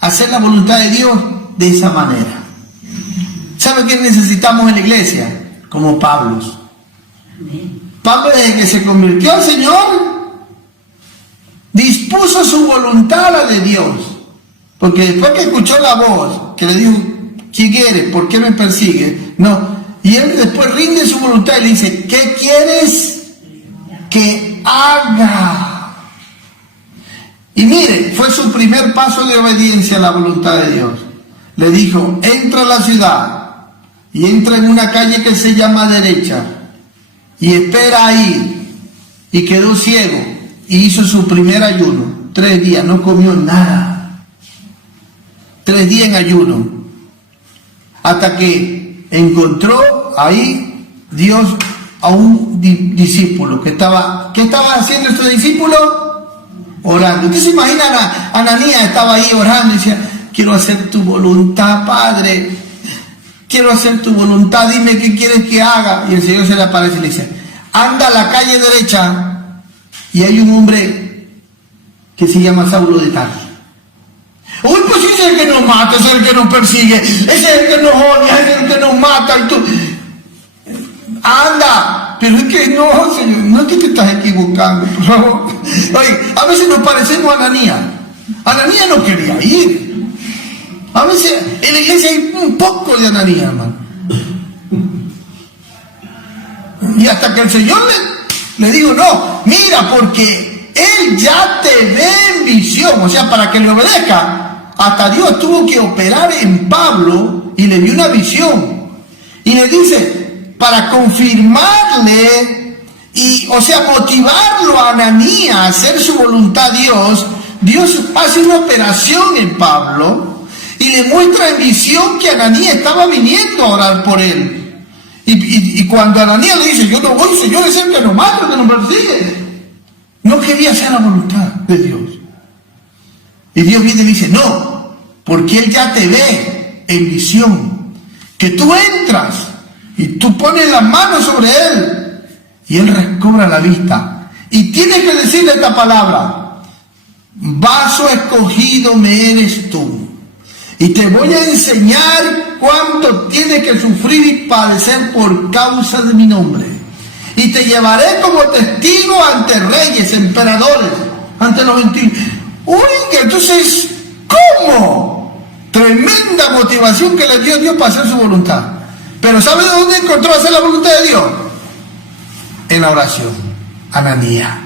a hacer la voluntad de Dios de esa manera. ¿Sabe qué necesitamos en la iglesia? Como Pablo. Pablo, desde que se convirtió al Señor, dispuso su voluntad a la de Dios. Porque después que escuchó la voz que le dijo, ¿quién eres? ¿Por qué me persigue? No. Y él después rinde su voluntad y le dice, ¿qué quieres que haga? Y mire, fue su primer paso de obediencia a la voluntad de Dios. Le dijo, entra a la ciudad y entra en una calle que se llama Derecha y espera ahí. Y quedó ciego y hizo su primer ayuno. 3 días, no comió nada. 3 días en ayuno, hasta que encontró ahí Dios a un discípulo que estaba, ¿qué estaba haciendo este discípulo? Orando. ¿Usted se imagina? Ananías estaba ahí orando y decía, quiero hacer tu voluntad, Padre, quiero hacer tu voluntad, dime qué quieres que haga. Y el Señor se le aparece y le dice, anda a la calle derecha y hay un hombre que se llama Saulo de Tarso. Uy, pues ese es el que nos mata, ese es el que nos persigue, ese es el que nos odia, ese es el que nos mata, y tú, anda, pero es que no, Señor, no es que te estás equivocando, por favor. Oye, a veces nos parecemos a Ananías. Ananías no quería ir. A veces en la iglesia hay un poco de Ananías, hermano. Y hasta que el Señor le dijo, no, mira, porque Él ya te ve en visión, o sea, para que le obedezca. Hasta Dios tuvo que operar en Pablo y le dio una visión. Y le dice, para confirmarle y, o sea, motivarlo a Ananías a hacer su voluntad a Dios, Dios hace una operación en Pablo y le muestra en visión que Ananías estaba viniendo a orar por él. Y cuando Ananías le dice, yo no voy, Señor, es el que nos mata, el que nos persigue. No quería hacer la voluntad de Dios. Y Dios viene y dice, no, porque Él ya te ve en visión, que tú entras y tú pones las manos sobre Él y Él recobra la vista. Y tienes que decirle esta palabra, vaso escogido me eres tú. Y te voy a enseñar cuánto tienes que sufrir y padecer por causa de mi nombre. Y te llevaré como testigo ante reyes, emperadores, ante los gentiles. Uy, entonces, ¿cómo? Tremenda motivación que le dio Dios para hacer su voluntad. Pero ¿sabe de dónde encontró hacer la voluntad de Dios? En la oración. Ananías.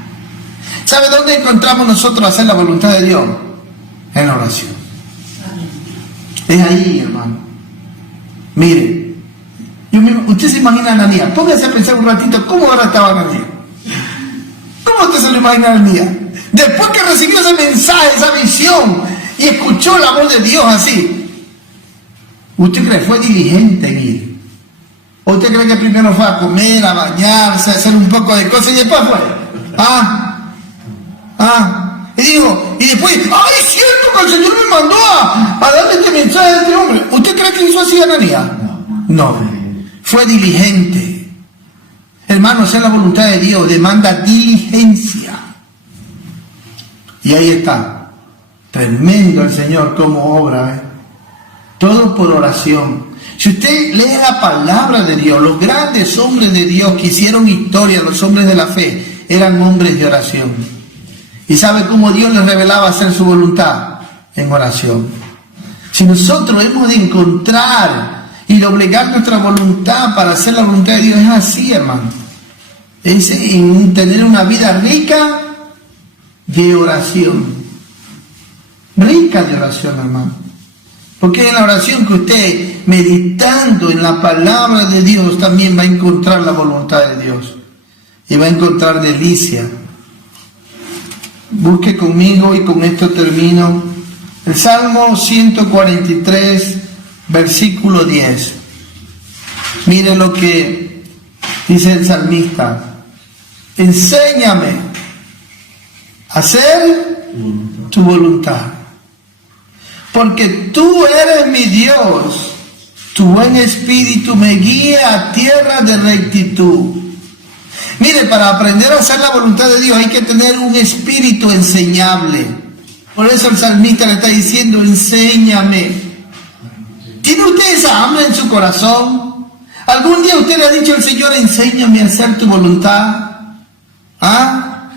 ¿Sabe dónde encontramos nosotros hacer la voluntad de Dios? En la oración. Es ahí, hermano. Mire, usted se imagina a Ananías. Póngase a pensar un ratito cómo ahora estaba Ananías. ¿Cómo usted se lo imagina a Ananías? Después que recibió ese mensaje, esa visión, y escuchó la voz de Dios así, ¿usted cree que fue diligente en ir? ¿O usted cree que primero fue a comer, a bañarse, a hacer un poco de cosas y después fue? Y dijo, y después, ¡ay, es cierto que el Señor me mandó a darle este mensaje a este hombre! ¿Usted cree que hizo así Ananías? No, fue diligente. Hermano, hacer la voluntad de Dios demanda diligencia. Y ahí está, tremendo el Señor como obra, ¿eh? Todo por oración. Si usted lee la palabra de Dios, los grandes hombres de Dios que hicieron historia, los hombres de la fe, eran hombres de oración. ¿Y sabe cómo Dios les revelaba hacer su voluntad? en oración. Si nosotros hemos de encontrar y doblegar nuestra voluntad para hacer la voluntad de Dios, es así, hermano. Es en tener una vida rica de oración. Rica de oración, hermano. Porque en la oración que usted, meditando en la palabra de Dios, también va a encontrar la voluntad de Dios. Y va a encontrar delicia. Busque conmigo, y con esto termino, el Salmo 143, versículo 10. Mire lo que dice el salmista. Enséñame a hacer tu voluntad, porque tú eres mi Dios. Tu buen espíritu me guía a tierra de rectitud. Mire, para aprender a hacer la voluntad de Dios hay que tener un espíritu enseñable. Por eso el salmista le está diciendo, enséñame. ¿Tiene usted esa hambre en su corazón? ¿Algún día usted le ha dicho al Señor, enséñame a hacer tu voluntad? ¿Ah?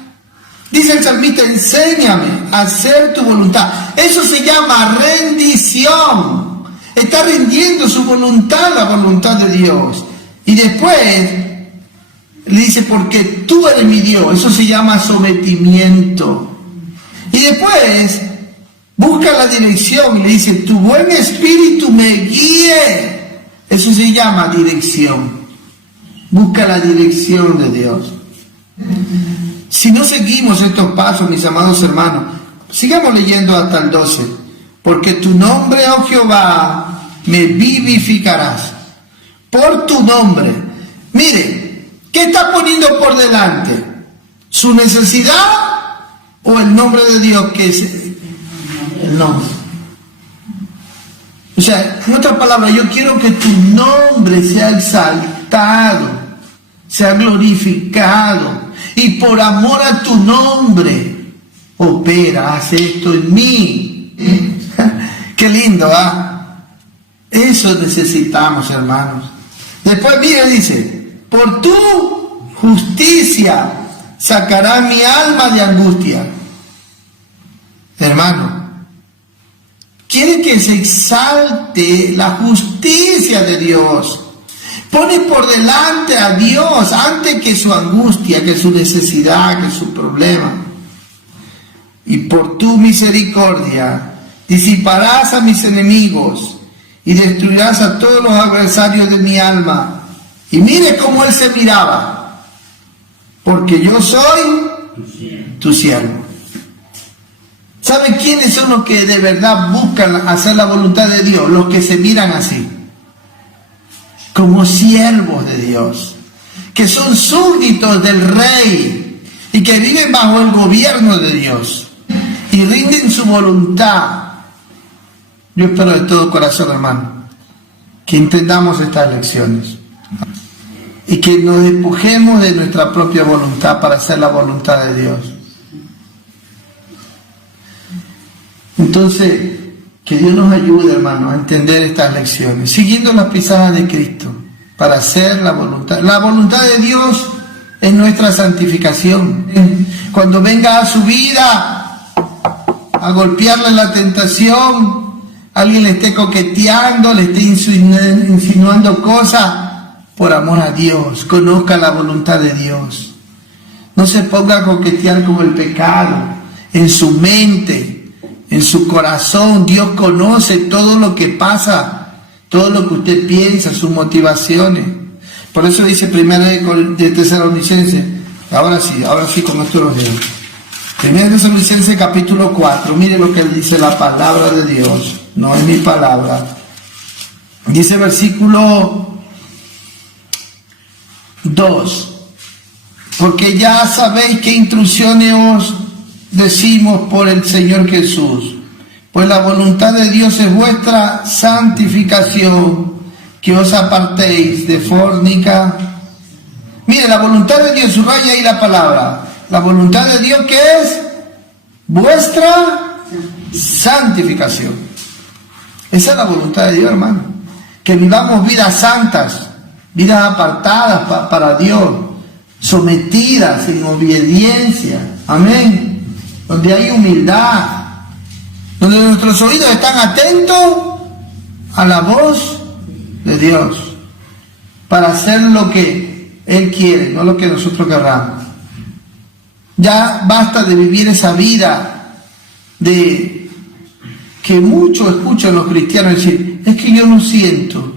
Dice el salmista, enséñame a hacer tu voluntad. Eso se llama rendición. Está rindiendo su voluntad a la voluntad de Dios. Y después le dice, porque tú eres mi Dios. Eso se llama sometimiento. Y después busca la dirección y le dice, tu buen espíritu me guíe. Eso se llama dirección. Busca la dirección de Dios. Si no seguimos estos pasos, mis amados hermanos, sigamos leyendo hasta el 12. Porque tu nombre, oh Jehová, me vivificarás. Por tu nombre. Mire, ¿qué está poniendo por delante? ¿Su necesidad o el nombre de Dios, que es el nombre? O sea, en otras palabras, yo quiero que tu nombre sea exaltado, sea glorificado, y por amor a tu nombre, opera, hace esto en mí. Qué lindo, ¿ah? Eso necesitamos, hermanos. Después, mire, dice, por tu justicia sacará mi alma de angustia. Hermano, quiere que se exalte la justicia de Dios. Pone por delante a Dios antes que su angustia, que su necesidad, que su problema. Y por tu misericordia disiparás a mis enemigos y destruirás a todos los adversarios de mi alma. Y mire cómo él se miraba, porque yo soy tu siervo. ¿Saben quiénes son los que de verdad buscan hacer la voluntad de Dios? Los que se miran así, como siervos de Dios, que son súbditos del Rey y que viven bajo el gobierno de Dios y rinden su voluntad. Yo espero de todo corazón, hermano, que entendamos estas lecciones y que nos despojemos de nuestra propia voluntad para hacer la voluntad de Dios. Entonces, que Dios nos ayude, hermano, a entender estas lecciones, siguiendo las pisadas de Cristo, para hacer la voluntad. La voluntad de Dios es nuestra santificación. Cuando venga a su vida a golpearle la tentación, alguien le esté coqueteando, le esté insinuando cosas, por amor a Dios, conozca la voluntad de Dios. No se ponga a coquetear con el pecado en su mente, en su corazón. Dios conoce todo lo que pasa, todo lo que usted piensa, sus motivaciones. Por eso dice 1 de Tesalonicenses, ahora sí con esto los leo. 1 de Tesalonicenses capítulo 4, mire lo que dice la palabra de Dios, no es mi palabra. Dice versículo 2, porque ya sabéis qué instrucciones os decimos por el Señor Jesús, pues la voluntad de Dios es vuestra santificación, que os apartéis de fornica. Mire, la voluntad de Dios, subraya ahí la palabra, la voluntad de Dios, que es vuestra santificación. Esa es la voluntad de Dios, hermano, que vivamos vidas santas, vidas apartadas para Dios, sometidas en obediencia, amén, donde hay humildad, donde nuestros oídos están atentos a la voz de Dios, para hacer lo que Él quiere, no lo que nosotros querramos. Ya basta de vivir esa vida de que muchos escuchan los cristianos decir, es que yo no siento,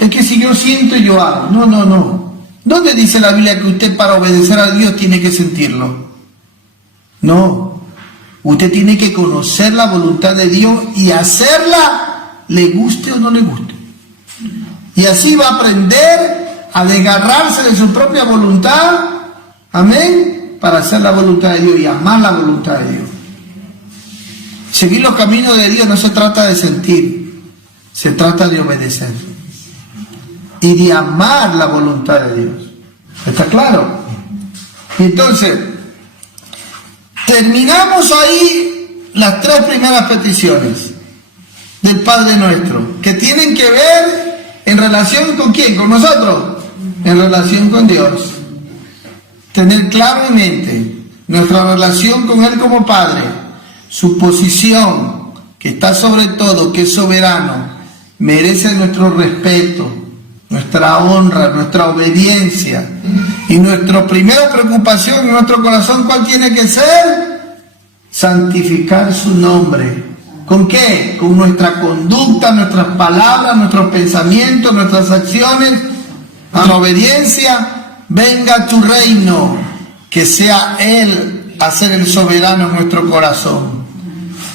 es que si yo siento yo hago. No, no, no. ¿Dónde dice la Biblia que usted para obedecer a Dios tiene que sentirlo? No, usted tiene que conocer la voluntad de Dios y hacerla, le guste o no le guste. Y así va a aprender a desgarrarse de su propia voluntad, amén, para hacer la voluntad de Dios y amar la voluntad de Dios. Seguir los caminos de Dios no se trata de sentir, se trata de obedecer y de amar la voluntad de Dios. ¿Está claro? Y entonces, terminamos ahí las 3 primeras peticiones del Padre Nuestro, que tienen que ver en relación con ¿quién? Con nosotros, en relación con Dios. Tener claro en mente nuestra relación con Él como Padre, su posición, que está sobre todo, que es soberano, merece nuestro respeto, nuestra honra, nuestra obediencia. Y nuestra primera preocupación en nuestro corazón, ¿cuál tiene que ser? Santificar su nombre. ¿Con qué? Con nuestra conducta, nuestras palabras, nuestros pensamientos, nuestras acciones, a la obediencia. Venga tu reino, que sea Él a ser el soberano en nuestro corazón.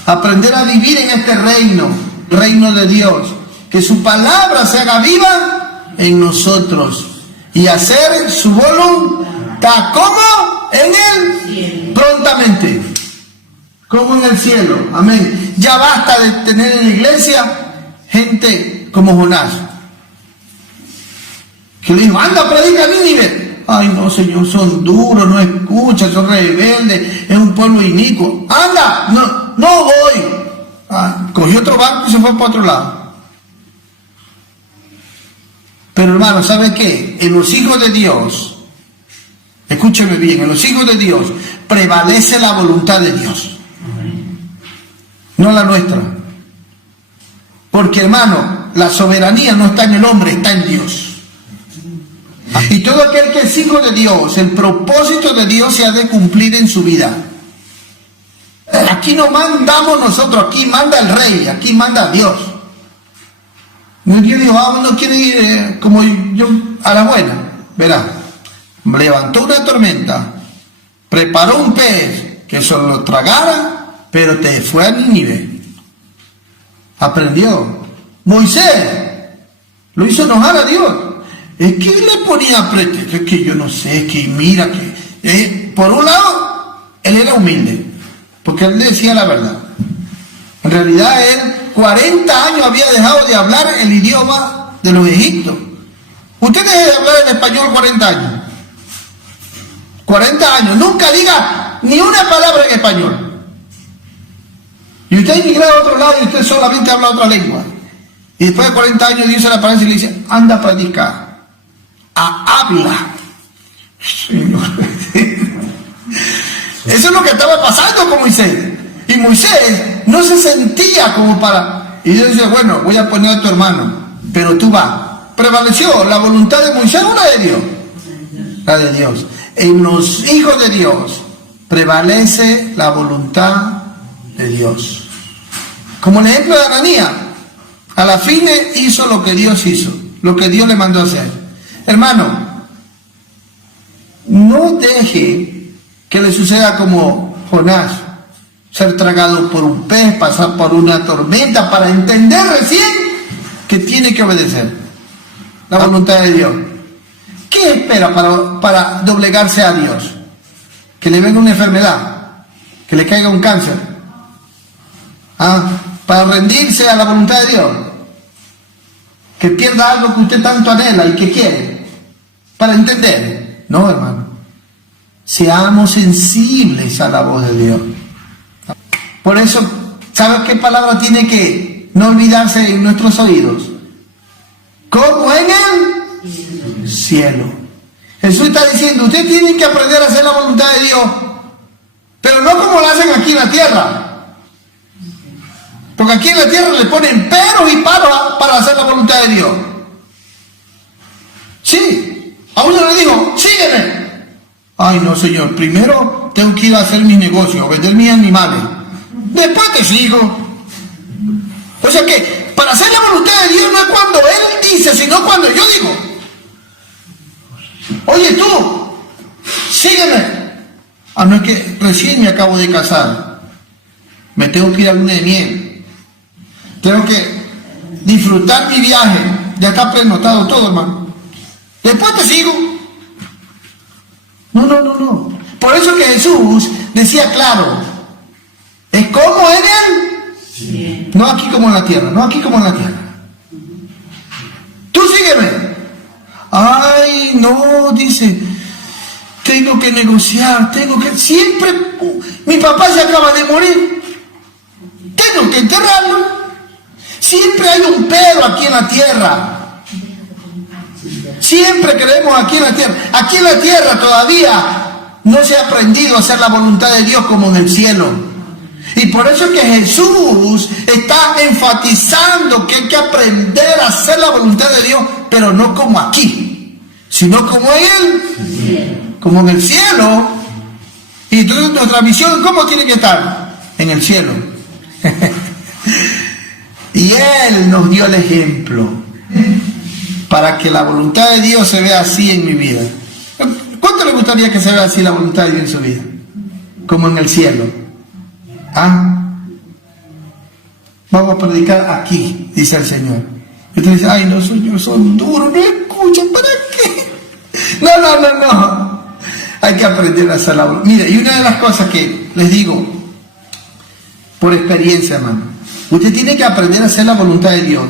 Aprender a vivir en este reino, reino de Dios, que su palabra se haga viva en nosotros y hacer su voluntad, como en Él, prontamente, como en el cielo, amén. Ya basta de tener en la iglesia gente como Jonás, que le dijo, anda, predica a Nínive. Ay, no, Señor, son duros, no escuchan, son rebeldes, es un pueblo inicuo. Anda, no voy. Cogió otro barco y se fue para otro lado. Pero hermano, ¿sabe qué? En los hijos de Dios, escúcheme bien, en los hijos de Dios prevalece la voluntad de Dios, no la nuestra. Porque hermano, la soberanía no está en el hombre, está en Dios. Y todo aquel que es hijo de Dios, el propósito de Dios se ha de cumplir en su vida. Aquí no mandamos nosotros, aquí manda el rey, aquí manda Dios. No dijo, no quiere ir como yo a la buena. Verá, levantó una tormenta, preparó un pez que se lo tragara, pero te fue a Nínive. Aprendió. Moisés lo hizo enojar a Dios. Es que le ponía pretexto, es que yo no sé, es que mira que... por un lado, él era humilde, porque él decía la verdad. En realidad él 40 años había dejado de hablar el idioma de los egipcios. Usted deje de hablar el español 40 años. 40 años, nunca diga ni una palabra en español. Y usted emigra a otro lado y usted solamente habla otra lengua. Y después de 40 años Dios se le aparece y le dice, anda a predicar. Habla. Señor. Eso es lo que estaba pasando con Moisés. Y Moisés no se sentía como para... Y Dios dice, bueno, voy a poner a tu hermano, pero tú vas. ¿Prevaleció la voluntad de Moisés o la de Dios? La de Dios. En los hijos de Dios prevalece la voluntad de Dios. Como el ejemplo de Ananías. A la fin hizo lo que Dios hizo, lo que Dios le mandó a hacer. Hermano, no deje que le suceda como Jonás, ser tragado por un pez, pasar por una tormenta para entender recién que tiene que obedecer la voluntad de Dios. ¿Qué espera para doblegarse a Dios? Que le venga una enfermedad, que le caiga un cáncer, para rendirse a la voluntad de Dios, que pierda algo que usted tanto anhela y que quiere, para entender. No, hermano, seamos sensibles a la voz de Dios. Por eso, ¿sabes qué palabra tiene que no olvidarse en nuestros oídos? Como en el cielo. Jesús está diciendo, usted tiene que aprender a hacer la voluntad de Dios, pero no como la hacen aquí en la tierra. Porque aquí en la tierra le ponen peros y paros para hacer la voluntad de Dios. Sí, a uno le dijo, sígueme. Ay no, Señor, primero tengo que ir a hacer mis negocios, vender mis animales. Después te sigo. O sea que para hacer la voluntad de Dios no es cuando Él dice, sino cuando yo digo. Oye tú, sígueme. Ah, no, es que recién me acabo de casar. Me tengo que ir a luna de miel. Tengo que disfrutar mi viaje. Ya está prenotado todo, hermano. Después te sigo. No. Por eso que Jesús decía claro, es como en Él, sí. No aquí como en la tierra, no aquí como en la tierra. Tú sígueme. Ay, no, dice, tengo que negociar, siempre, mi papá se acaba de morir, tengo que enterrarlo. Siempre hay un pero aquí en la tierra. Siempre creemos aquí en la tierra. Aquí en la tierra todavía no se ha aprendido a hacer la voluntad de Dios como en el cielo. Y por eso es que Jesús está enfatizando que hay que aprender a hacer la voluntad de Dios, pero no como aquí, sino como en Él, como en el cielo. Y entonces nuestra visión, ¿cómo tiene que estar? En el cielo. Y Él nos dio el ejemplo para que la voluntad de Dios se vea así en mi vida. ¿Cuánto le gustaría que se vea así la voluntad de Dios en su vida? Como en el cielo. ¿Ah? Vamos a predicar aquí, dice el Señor. Y usted dice, ay no, Señor, son duros, no escuchan, ¿para qué? No. Hay que aprender a hacer la voluntad. Mire, y una de las cosas que les digo, por experiencia, hermano, usted tiene que aprender a hacer la voluntad de Dios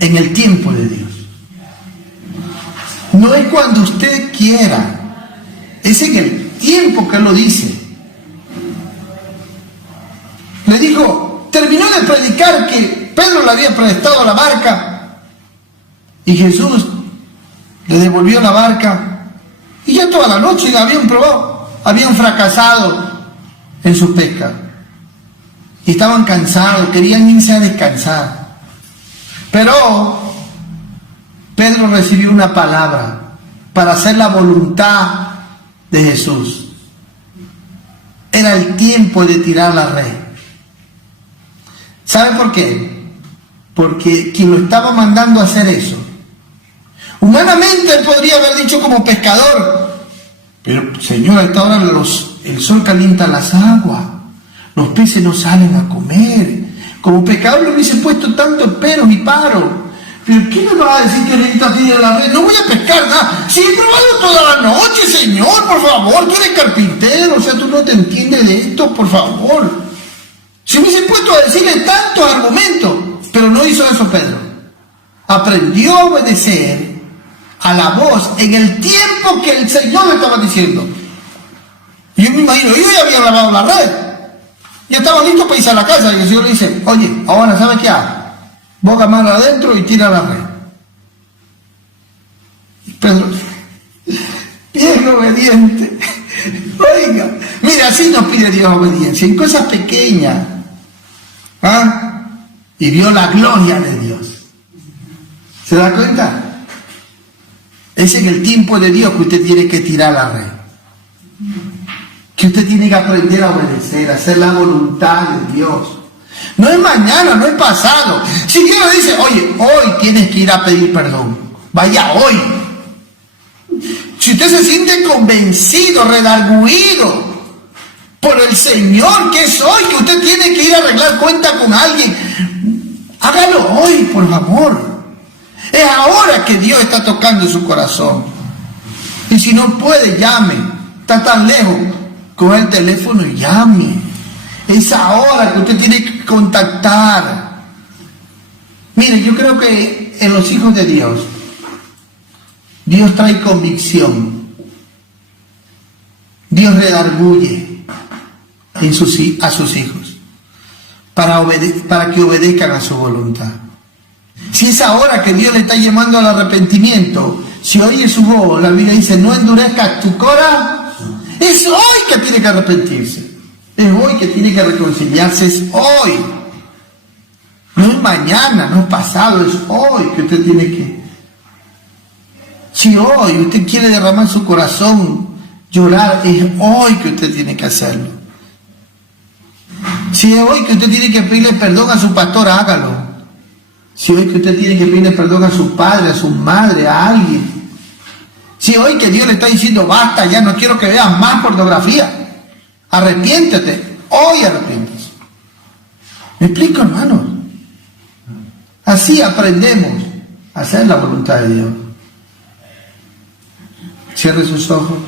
en el tiempo de Dios. No es cuando usted quiera, es en el tiempo que Él lo dice. Le dijo, terminó de predicar que Pedro le había prestado la barca y Jesús le devolvió la barca y ya toda la noche habían fracasado en su pesca y estaban cansados, querían irse a descansar. Pero Pedro recibió una palabra para hacer la voluntad de Jesús. Era el tiempo de tirar la red. ¿Sabe por qué? Porque quien lo estaba mandando a hacer eso, humanamente él podría haber dicho como pescador, pero Señor, a esta hora el sol calienta las aguas, los peces no salen a comer. Como pescador le hubiese puesto tantos peros y paros. ¿Pero qué me va a decir que necesita tirar la red? No voy a pescar nada. Si he probado toda la noche, Señor, por favor, tú eres carpintero, o sea, tú no te entiendes de esto, por favor. Si hubiese puesto a decirle tantos argumentos, pero no hizo eso Pedro. Aprendió a obedecer a la voz en el tiempo que el Señor le estaba diciendo. Yo me imagino, yo ya había lavado la red, ya estaba listo para irse a la casa, y el Señor le dice, oye, ahora ¿sabes qué hago? Boga más adentro y tira la red. Pedro, bien obediente. Oiga, mira, así nos pide Dios obediencia, en cosas pequeñas. ¿Ah? Y vio la gloria de Dios. ¿Se da cuenta? Es en el tiempo de Dios que usted tiene que tirar la red. Que usted tiene que aprender a obedecer, a hacer la voluntad de Dios. No es mañana, no es pasado. Si Dios le dice, oye, hoy tienes que ir a pedir perdón, vaya hoy. Si usted se siente convencido, redarguido por el Señor que es hoy, que usted tiene que ir a arreglar cuenta con alguien, hágalo hoy, por favor. Es ahora que Dios está tocando su corazón. Y si no puede, llame. Está tan lejos, coge el teléfono y llame. Es ahora que usted tiene que contactar. Mire, yo creo que en los hijos de Dios, Dios trae convicción. Dios redarguye a sus hijos para que obedezcan a su voluntad. Si es ahora que Dios le está llamando al arrepentimiento, si oye su voz, la Biblia dice, no endurezcas tu corazón. Es hoy que tiene que arrepentirse. Es hoy que tiene que reconciliarse, es hoy. No es mañana, no es pasado, es hoy que usted tiene que... Si hoy usted quiere derramar su corazón, llorar, es hoy que usted tiene que hacerlo. Si es hoy que usted tiene que pedirle perdón a su pastor, hágalo. Si hoy que usted tiene que pedirle perdón a su padre, a su madre, a alguien. Si hoy que Dios le está diciendo, basta, ya no quiero que veas más pornografía. Arrepiéntete. Hoy arrepiéntese. ¿Me explico, hermano? Así aprendemos a hacer la voluntad de Dios. Cierre sus ojos.